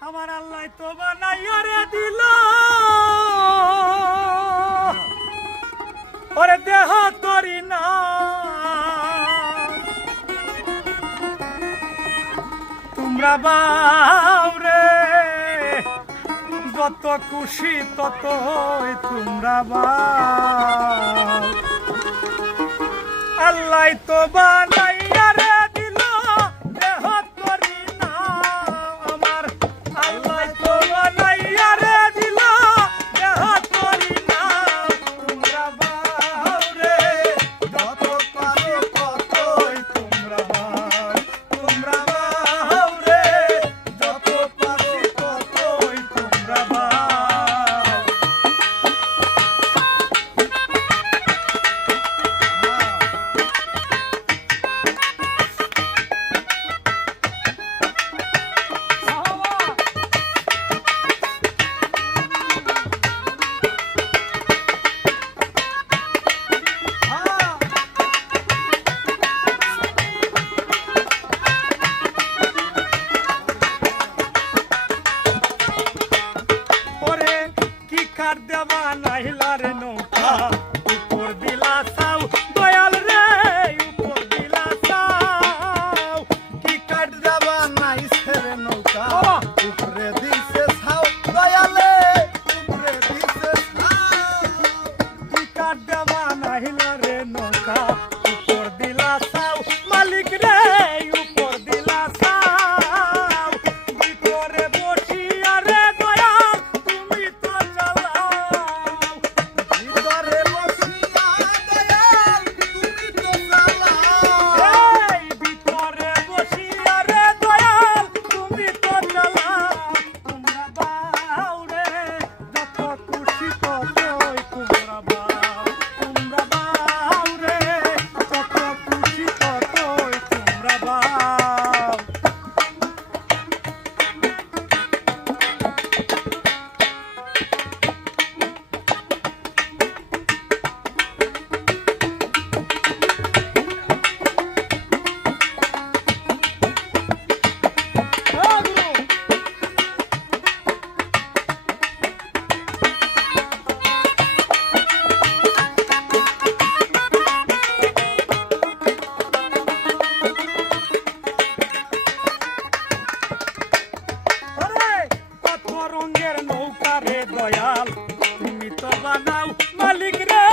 আমার আল্লাহ তো বানাইয়া রে দিল ওরে দেহ তরি না তোমরা বাউ রে যত খুশি ততই তোমরা বাউ আল্লাহ তো বানাইয়া রে দিল দেহ তরি না আমার আল্লাহ তো বানাইয়া রে দিল দেহ তরি না তোমরা বাউ রে যত পারো ততই তোমরা বাউ তোমরা বাউ রে যত পারো ততই তোমরা বাউ কার দেবা নাহিলা রে নৌকা উপর দিলা সাউ দয়াল রে উপর দিলা সাউ কি কার দেবা নাইছে রে নৌকা উপরে দিছে সাউ দয়ালে উপরে দিছে সাউ কি কার দেবা নাহিলা রে নৌকা উপর দিলা সাউ মালিক রে উপর দিলা সাউ ভিতরে বসিয়া রে দয়াল তুমি তো রঙের নৌকা রে দয়াল তুমি তো বানাও মালিক রে